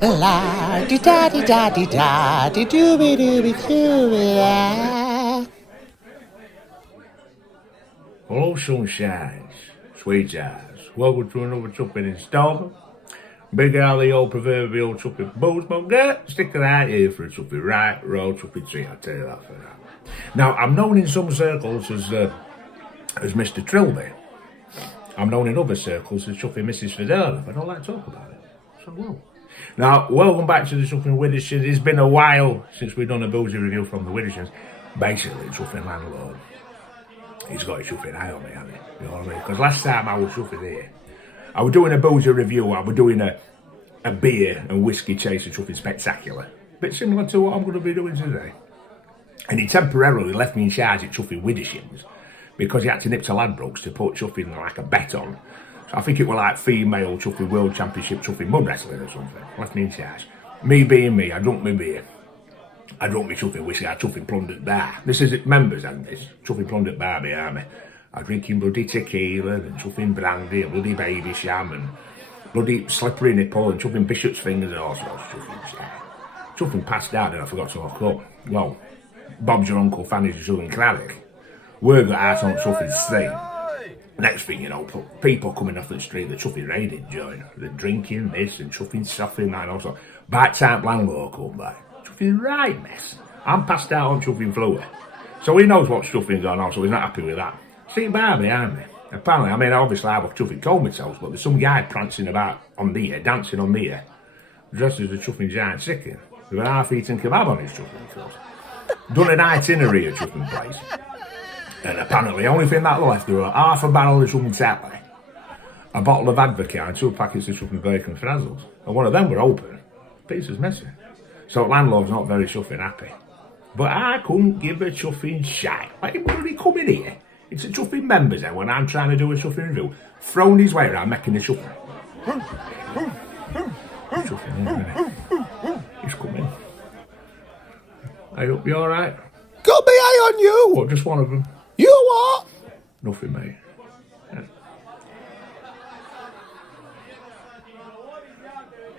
La di da di da di da di dooby dooby dooby da. Hello, sunshines, sweethearts. Welcome to another Chupping installment. Big out the old proverbial Chupping booze Monger. Stick around here for a Chupping right road Chupping tree, I'll tell you that for that. Now, I'm known in some circles as Mr. Trilby. I'm known in other circles as Chupping Mrs. Fedora, but I don't like to talk about it. So, well. Now, welcome back to the Chupping Widdershins. It's been a while since we've done a boozy review from the Widdershins. Basically, Chupping landlord. He's got a chuffing eye on me, hasn't he? You know what I mean? Because last time I was chuffing here, I was doing a boozer review, I was doing a beer and whiskey chaser chuffing spectacular. Bit similar to what I'm going to be doing today. And he temporarily left me in charge at chuffing Widdershins because he had to nip to Ladbrokes to put chuffing like a bet on. So I think it was like female chuffing world championship chuffing mud wrestling or something. Left me in charge. Me being me, I drunk my beer. I drunk my chuffing whiskey, I chuffing plundered bar. This is members and this, chuffing plundered bar behind me. I drinking bloody tequila and chuffing brandy and bloody baby sham and bloody slippery nipple and chuffing bishop's fingers and all sorts of chuffing shit. Chuffing passed out and I forgot to lock up. Well, Bob's your uncle, Fanny's your chuffing Craddock. Word got out on chuffing street. Next thing you know, people coming off the street, they're chuffing raiding joint. They're drinking this and chuffing suffering and also. By the time landlord come back. Chuffing right mess. I'm passed out on chuffing fluid. So he knows what stuffing's on, so he's not happy with that. See bar behind me. Apparently, I mean, obviously I have chuffing told me so, but there's some guy prancing about on the air, dancing on the air, dressed as a chuffing giant chicken, with an half-eaten kebab on his chuffing clothes. Done an itinerary of chuffing place. And apparently, the only thing that left, there were half a barrel of chuffing tatly, a bottle of Advocate, and 2 packets of chuffing bacon frazzles. And one of them were open. Pieces missing. So landlord's not very chuffing happy. But I couldn't give a chuffing shite. Like he bloody come in here. It's a chuffing members then when I'm trying to do a chuffing review. Throwing his way around making a chuffing. Chuffing in, isn't he? He's coming. I hope you're alright. Got my eye on you. What, just one of them? You what? Nothing, mate. Yeah.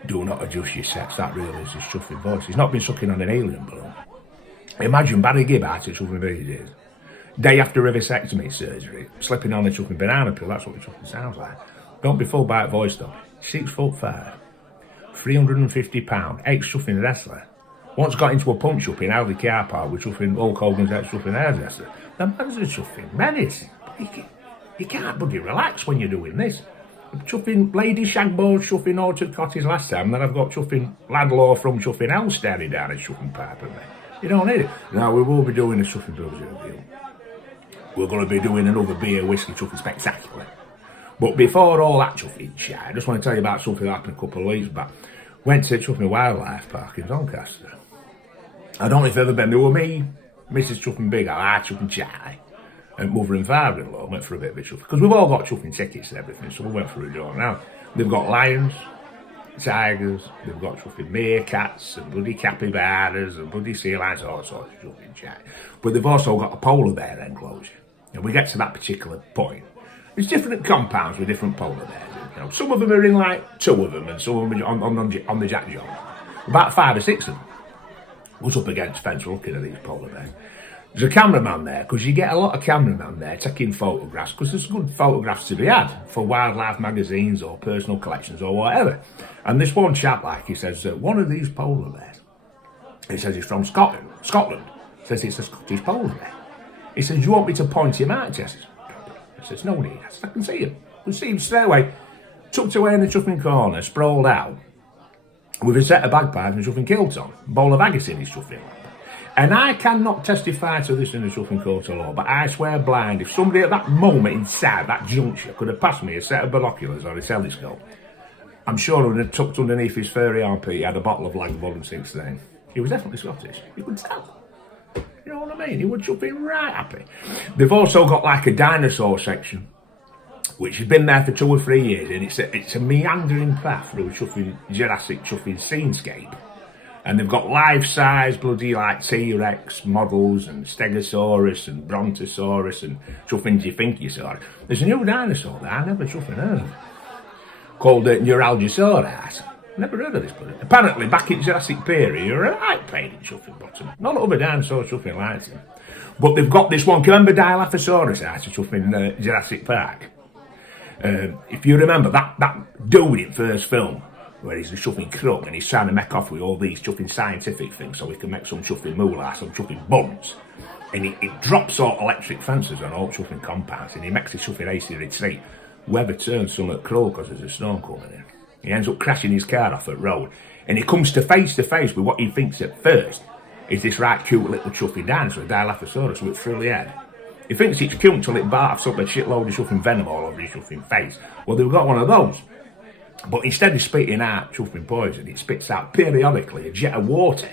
Do not adjust your sex, that really is his chuffing voice. He's not been sucking on an alien balloon. Imagine Barry Gibb out at chuffing these days. Day after a vasectomy surgery, slipping on a chuffing banana peel, that's what the chuffing sounds like. Don't be full bite voice though. 6'5", 350 £, ex-chuffing wrestler. Once got into a punch up in Aldi car park with chuffing Hulk Hogan's ex-chuffing hairdresser. The man's a chuffing menace. You can't bloody relax when you're doing this. Chuffing Lady Shagboard, chuffing Orchard Cottage last time, then I've got chuffing landlord from chuffing Hell staring down his chuffing pipe at me. You don't need it. Now, we will be doing a chuffing boozy review. We're going to be doing another beer, whiskey, chuffing spectacular. But before all that chuffing shit, I just want to tell you about something that happened a couple of weeks back. Went to Chuffing Wildlife Park in Doncaster. I don't know if you've ever been. There were me, Mrs. Chuffing Big, I chuffing Charlie. And mother and father-in-law went for a bit of a chuffing. Because we've all got chuffing tickets and everything, so we went for a jaunt. Now, they've got lions, tigers, they've got chuffing meerkats and bloody capybaras and bloody sea lions, all sorts of chuffing shit. But they've also got a polar bear enclosure. And we get to that particular point. There's different compounds with different polar bears. You know, some of them are in like 2 of them, and some of them are on the Jack John. About 5 or 6 of them. Was up against fence looking at these polar bears. There's a cameraman there, because you get a lot of cameramen there taking photographs, because there's good photographs to be had for wildlife magazines or personal collections or whatever. And this one chap, like, he says that one of these polar bears, he says he's from Scotland, says it's a Scottish polar bear. He says, do you want me to point him out? I says, no need. I can see him. I can see him straight away, tucked away in the chuffing corner, sprawled out, with a set of bagpipes and chuffing kilts on, a bowl of haggis in his chuffing lap. And I cannot testify to this in the chuffing court of law, but I swear blind, if somebody at that moment inside that juncture could have passed me a set of binoculars or a telescope, I'm sure it would have tucked underneath his furry armpit he had a bottle of Lagavulin 16. He was definitely Scottish. You could tell. You know what I mean? He was chuffing right happy. They've also got like a dinosaur section, which has been there for 2 or 3 years, and it's a meandering path through a chuffing Jurassic chuffing scenescape. And they've got life-size bloody like T-Rex models and Stegosaurus and Brontosaurus and chuffing Jephinkusaurus. There's a new dinosaur there I never chuffing heard of, called Neuralgisaurus. Never heard of this bloody. Apparently, back in Jurassic period, you're a right pain in chuffing bottom. None of the other dinosaurs chuffing likes him. But they've got this one. Can you remember Dilophosaurus out of chuffing Jurassic Park? If you remember that dude in first film, where he's a chuffing crook and he's trying to make off with all these chuffing scientific things so he can make some chuffing moolah, some chuffing buns. And he drops all electric fences on all chuffing compounds and he makes his chuffing hasty retreat. Weather turns somewhat cruel because there's a storm coming in. He ends up crashing his car off the road and he comes to face with what he thinks at first is this right cute little chuffing dinosaur, Dilophosaurus, with frilly head. He thinks it's cute until it barfs up a shitload of chuffing venom all over his chuffing face. Well, they've got one of those. But instead of spitting out chuffing poison, it spits out periodically a jet of water.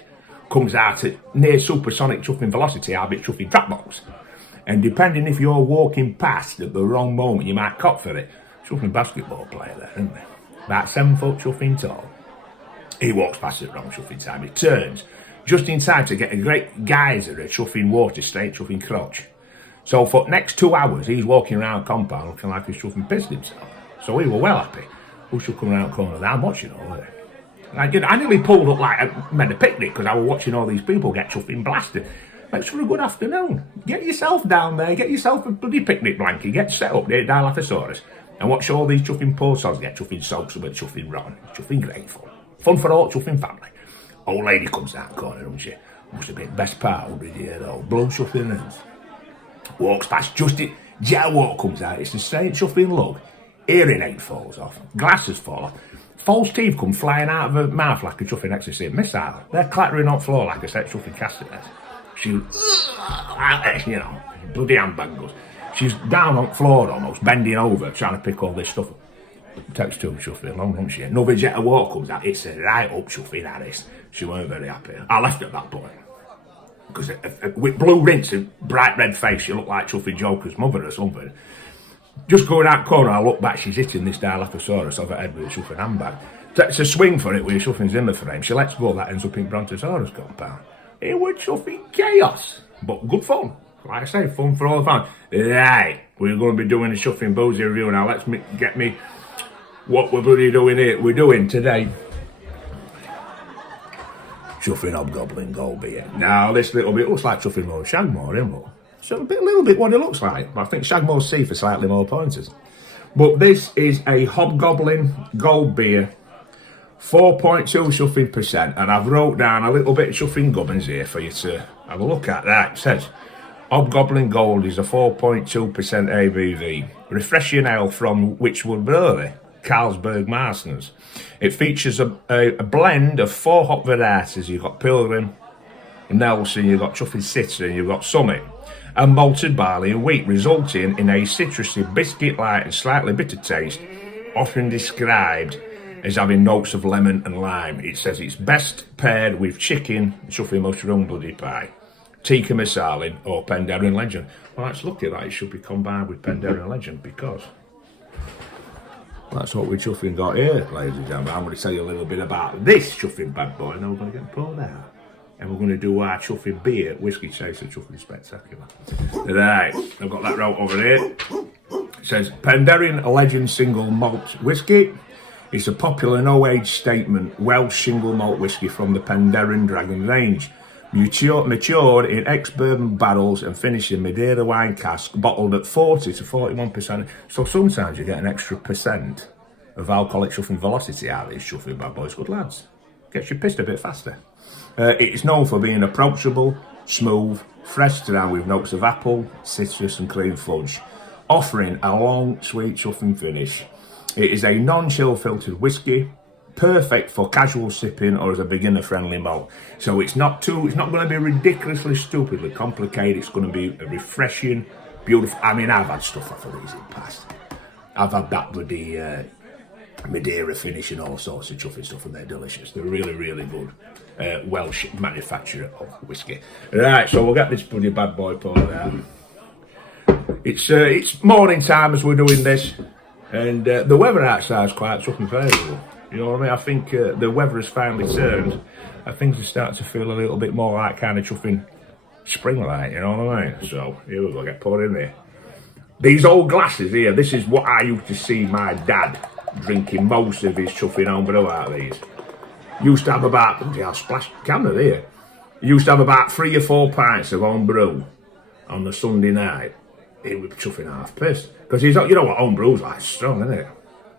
Comes out at near supersonic chuffing velocity, albeit chuffing trap balls. And depending if you're walking past at the wrong moment, you might cop for it. Chuffing basketball player there, isn't he? About 7 foot chuffing tall. He walks past at the wrong chuffing time. He turns just in time to get a great geyser of chuffing water straight chuffing crotch. So for the next 2 hours, he's walking around compound looking like he's chuffing pissed himself. So we were well happy. Who should come around the corner there? I'm watching all this. I nearly pulled up like I made a picnic because I was watching all these people get chuffing blasted. Makes for a good afternoon. Get yourself down there, get yourself a bloody picnic blanket, get set up near Dilophosaurus and watch all these chuffing poor sods get chuffing soaked with chuffing rotten, chuffing grateful. Fun for all chuffing family. Old lady comes out the corner, doesn't she? Must have been the best part of the year though. Blood chuffing hands. Walks past just it. Jet walk comes out. It's the same chuffing lug. Hearing aid falls off. Glasses fall off. False teeth come flying out of her mouth like a chuffing ecstasy missile. They're clattering on the floor like a set chuffing castanets. She, you know, bloody handbag goes. She's down on the floor almost, bending over, trying to pick all this stuff up. Takes too chuffing long, doesn't she? Another jet of walk comes out. It's a right up chuffing Harris. She weren't very happy. I left at that point. Because with blue rinse and bright red face, she looked like chuffing Joker's mother or something. Just going out corner, I look back, she's hitting this Dilophosaurus over head with a chuffing handbag. Takes a swing for it with her chuffing's in the frame. She lets go, that ends up in Brontosaurus compound. It was chuffing chaos, but good fun. Like I say, fun for all the fun. Right, we're going to be doing a chuffing boozy review now. Let's get me what we're bloody doing here. We're doing today chuffing Hobgoblin Gold Beer. Now, this little bit looks like chuffing more Shagmore, isn't it? So a little bit what it looks like. But I think Shagmore's C for slightly more pointers. But this is a Hobgoblin Gold Beer, 4.2 chuffing percent, and I've wrote down a little bit of chuffing gubbins here for you to have a look at. That it says Hobgoblin Gold is a 4.2% ABV, refreshing ale from Wychwood Brewery, Carlsberg Marston's. It features a blend of 4 hop varieties. You've got Pilgrim, Nelson, you've got Chuffing Citra, and you've got Summit, and malted barley and wheat, resulting in a citrusy, biscuit-like and slightly bitter taste, often described as having notes of lemon and lime. It says it's best paired with chicken, chuffing mushroom bloody pie, tikka masala or Penderyn Legend. Well, that's lucky that it should be combined with Penderyn Legend because that's what we chuffing got here, ladies and gentlemen. I'm going to tell you a little bit about this chuffing bad boy and then we're going to get poured out. And we're going to do our chuffing beer, whiskey chaser, chuffing spectacular. Right, I've got that route over here. It says Penderyn Legend single malt whiskey. It's a popular no-age statement Welsh single malt whiskey from the Penderyn Dragon range. Matured in ex-bourbon barrels and finished in Madeira wine cask, bottled at 40 to 41%. So sometimes you get an extra percent of alcoholic chuffing velocity out of these chuffing bad boys. Good lads. Gets you pissed a bit faster. It's known for being approachable, smooth, fresh to down with notes of apple, citrus and cream fudge, offering a long, sweet chuffing finish. It is a non-chill filtered whiskey, perfect for casual sipping or as a beginner-friendly malt. So it's not going to be ridiculously stupidly complicated. It's going to be a refreshing, beautiful. I mean, I've had stuff off of these in the past. I've had that bloody Madeira finish and all sorts of chuffing stuff, and they're delicious. They're really, really good. Welsh manufacturer of whiskey. Right, so we'll get this bloody bad boy poured out. It's morning time as we're doing this, and the weather outside is quite chuffing favourable. You know what I mean? I think the weather has finally turned, and things are starting to feel a little bit more like kind of chuffing spring-like, you know what I mean? So here we go, get poured in there. These old glasses here, this is what I used to see my dad drinking most of his chuffing home brew out of these. Used to have about, bloody hell, splash camera there. Used to have about 3 or 4 pints of home brew on the Sunday night. He was chuffing half pissed. Because you know what home brew's like, strong, isn't it?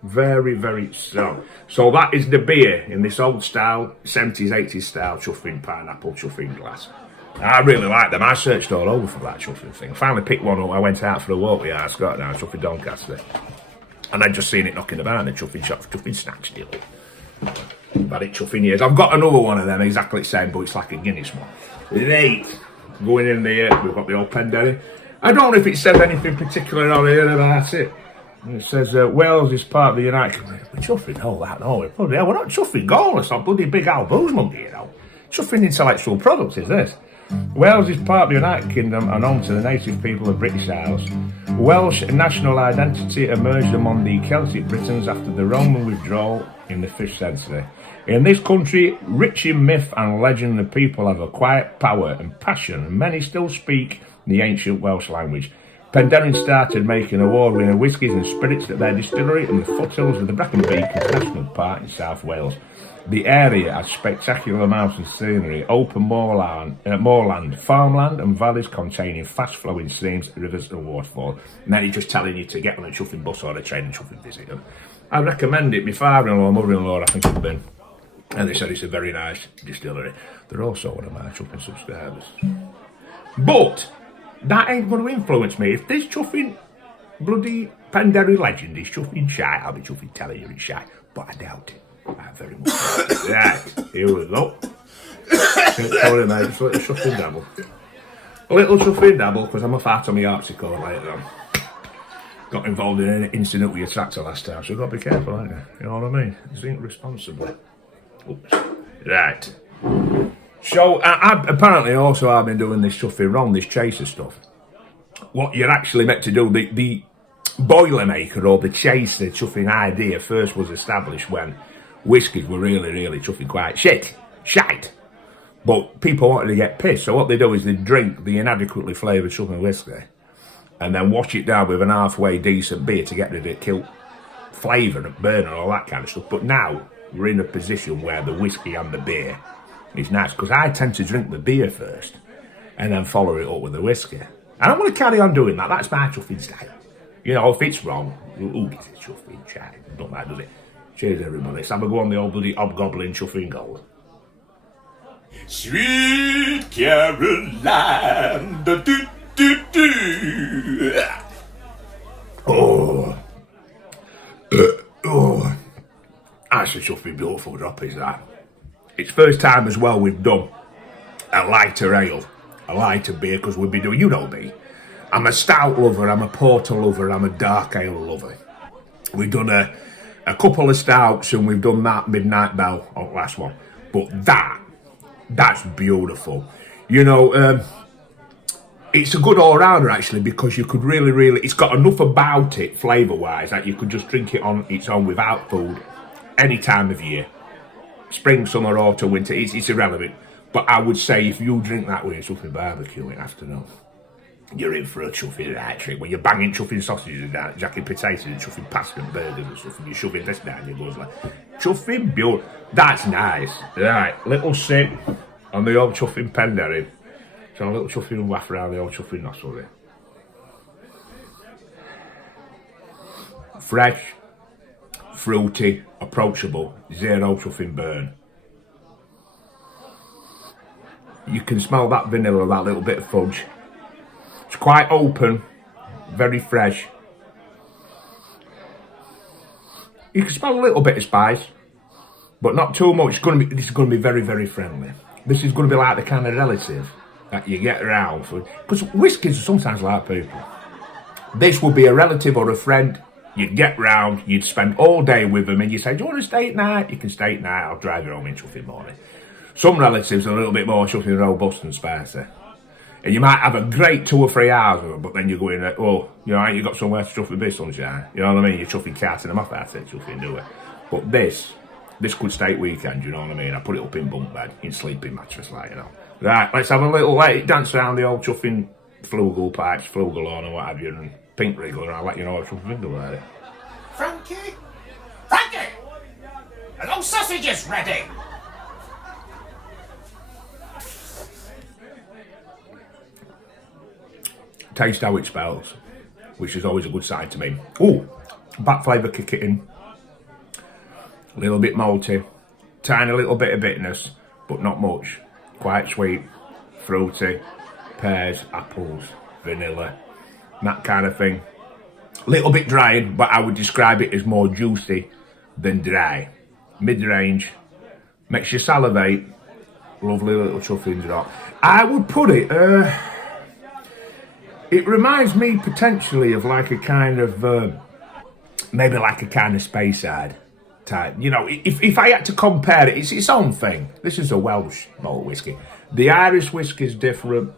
Very, very strong. So that is the beer in this old style, 70s, 80s style chuffing pineapple chuffing glass. I really like them. I searched all over for that chuffing thing. I finally picked one up. I went out for a walk with our Scott now, chuffing Doncaster. And I'd just seen it knocking about in the chuffing shop, chuffing snacks deal. I've had it chuffing years. I've got another one of them exactly the same, but it's like a Guinness one. Right. Going in there, we've got the old Penderyn. I don't know if it says anything particular on here about it. It says Wales is part of the United Kingdom. We're chuffing all that, no, we're not chuffing gold. It's not bloody big old booze monkey, you know. Chuffing intellectual products is this. Wales is part of the United Kingdom and home to the native people of British Isles. Welsh national identity emerged among the Celtic Britons after the Roman withdrawal in the 5th century. In this country, rich in myth and legend, the people have a quiet power and passion, and many still speak the ancient Welsh language. Penderyn started making award-winning whiskies and spirits at their distillery in the foothills of the Brecon Beacons National Park in South Wales. The area has spectacular mountain scenery, open moorland, farmland and valleys containing fast-flowing streams, rivers and waterfalls. And then he's just telling you to get on a chuffing bus or a train and chuffing visit them. I recommend it. My father-in-law, mother-in-law, I think have been. And they said it's a very nice distillery. They're also one of my chuffing subscribers. But that ain't going to influence me. If this chuffing bloody Penderyn legend is chuffing shite, I'll be chuffing telling you it's shite. But I doubt it. I very much doubt it. Right, here we go. Sorry mate, just a little chuffing dabble. A little chuffing dabble, because I'm a fart on my harpsichord later on. Got involved in an incident with your tractor last time, so you've got to be careful, ain't you? You know what I mean? Think responsibly. Oops. Right. So, apparently also I've been doing this chuffing wrong, this chaser stuff. What you're actually meant to do, the Boilermaker or the chaser chuffing idea first was established when whiskies were really, really chuffing quite shite. But people wanted to get pissed, so what they do is they drink the inadequately flavoured chuffing whiskey and then wash it down with an halfway decent beer to get rid of the kilt flavour and burn and all that kind of stuff. But now we're in a position where the whiskey and the beer is nice, because I tend to drink the beer first and then follow it up with the whiskey. And I'm going to carry on doing that. That's my chuffing style. You know, if it's wrong, it's a chuffing chat. Don't matter, does it? Cheers, everybody. Let's have a go on the old bloody Hobgoblin chuffing gold. Sweet Caroline, do do do. Oh, that's a chuffing beautiful drop, is that? It's first time as well we've done a lighter ale, a lighter beer, because we'll be doing, you know me, I'm a stout lover, I'm a porter lover, I'm a dark ale lover. We've done a couple of stouts and we've done that Midnight Bell, last one. But that's beautiful. You know, it's a good all-rounder actually, because you could really, it's got enough about it flavour-wise that you could just drink it on its own without food any time of year. Spring, summer, autumn, winter, it's irrelevant. But I would say if you drink that with something barbecuing afternoon, you're in for a chuffing right trick. When you're banging chuffing sausages down, jacking potatoes and chuffing pasta and burgers and stuff, and you're shoving this down your goes like, chuffing beautiful. That's nice. Right, little sip on the old chuffing Penderyn. So a little chuffing waff around the old chuffing nostril there. Fresh, fruity, approachable, zero chuffing burn. You can smell that vanilla, that little bit of fudge. It's quite open, very fresh. You can smell a little bit of spice, but not too much. This is going to be very, very friendly. This is going to be like the kind of relative that you get around for, because whiskies are sometimes like people. This would be a relative or a friend. You'd get round, you'd spend all day with them, and you say, do you want to stay at night? You can stay at night, I'll drive you home in chuffing morning. Some relatives are a little bit more chuffing robust and spicy. And you might have a great 2 or 3 hours with them, but then you're going, oh, you know, ain't you got somewhere to chuff with this sunshine? You know what I mean? You're chuffing carting them off out of chuffing, do it. But this could stay at weekend, you know what I mean? I put it up in bunk bed, in sleeping mattress, like, you know. Right, let's have a little, let it dance around the old chuffing flugel pipes, flugel on and what have you, and pink wriggle, and I'll let you know if chuffing wriggle about it. Frankie, are those sausages ready? taste how it smells, which is always a good sign to me. Ooh, back flavour kick it in. A little bit malty, tiny little bit of bitterness, but not much. Quite sweet, fruity, pears, apples, vanilla, that kind of thing. A little bit dry, but I would describe it as more juicy than dry. Mid-range, makes you salivate. Lovely little chuffing drop. I would put it, it reminds me potentially of like a kind of, maybe like a kind of Speyside type. You know, if I had to compare it, it's its own thing. This is a Welsh malt whiskey. The Irish whiskey is different.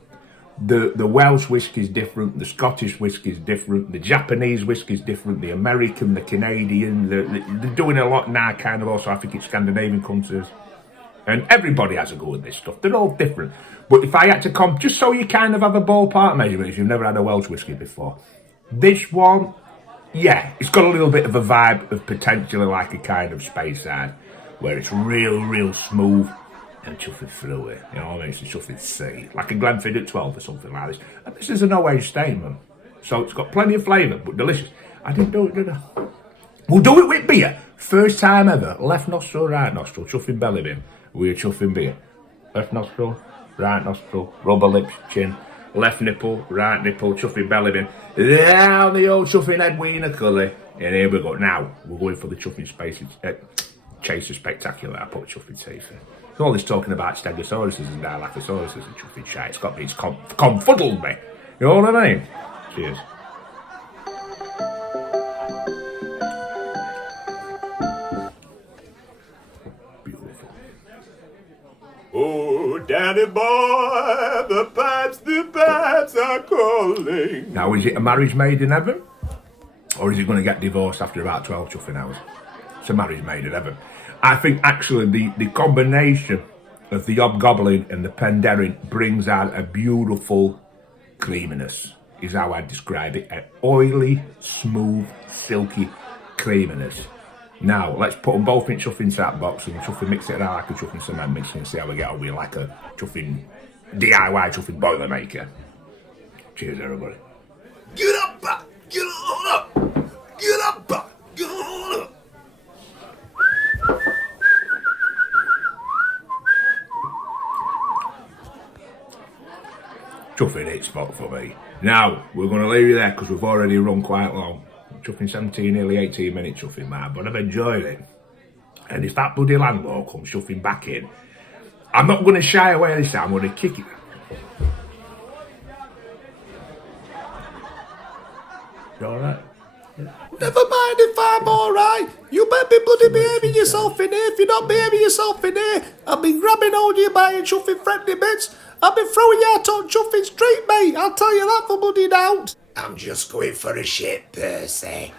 The Welsh whiskey is different. The Scottish whiskey is different. The Japanese whiskey is different. The American, the Canadian, they're doing a lot now, kind of also, I think it's Scandinavian countries. And everybody has a go at this stuff. They're all different. But if I had to just so you kind of have a ballpark measurement, if you've never had a Welsh whiskey before, this one, yeah, it's got a little bit of a vibe of potentially like a kind of Speyside, where it's real smooth and chuffing through it. You know what I mean? It's a chuffing sea, like a Glenfiddich 12 or something like this. And this is a no-age statement. So it's got plenty of flavour, but delicious. I didn't do it, did I? We'll do it with beer. First time ever. Left nostril, right nostril, chuffing belly bin. We're chuffing beer. Left nostril, right nostril, rubber lips, chin. Left nipple, right nipple, chuffing belly bin. Down the old chuffing head wiener cully. And here we go. Now, we're going for the chuffing chaser spectacular. I put chuffing teeth in. So all this talking about stegosauruses and dilophosaurus and chuffing shite, it's confuddled me. You know what I mean? Cheers. Oh, Daddy boy, the pipes are calling. Now, is it a marriage made in heaven? Or is he going to get divorced after about 12 chuffing hours? It's a marriage made in heaven. I think actually the combination of the Hobgoblin and the Penderyn brings out a beautiful creaminess, is how I'd describe it. An oily, smooth, silky creaminess. Now, let's put them both in chuffing sat box and chuffing mix it out like a chuffing cement mix and see how we get on with like a chuffing DIY chuffing boilermaker. Cheers, everybody. Get up, get on up, get up, get on up. Chuffing hit spot for me. Now, we're going to leave you there because we've already run quite long. Chuffing 17, nearly 18 minutes chuffing, man, but I've enjoyed it. And if that bloody landlord comes chuffing back in, I'm not going to shy away this time, I'm going to kick it. You alright? Never mind if I'm alright. You better be bloody behaving yourself in here. If you're not behaving yourself in here, I've been grabbing hold of you by your chuffing friendly bits. I've been throwing you out on chuffing street, mate. I'll tell you that for bloody doubt. I'm just going for a shit, Percy.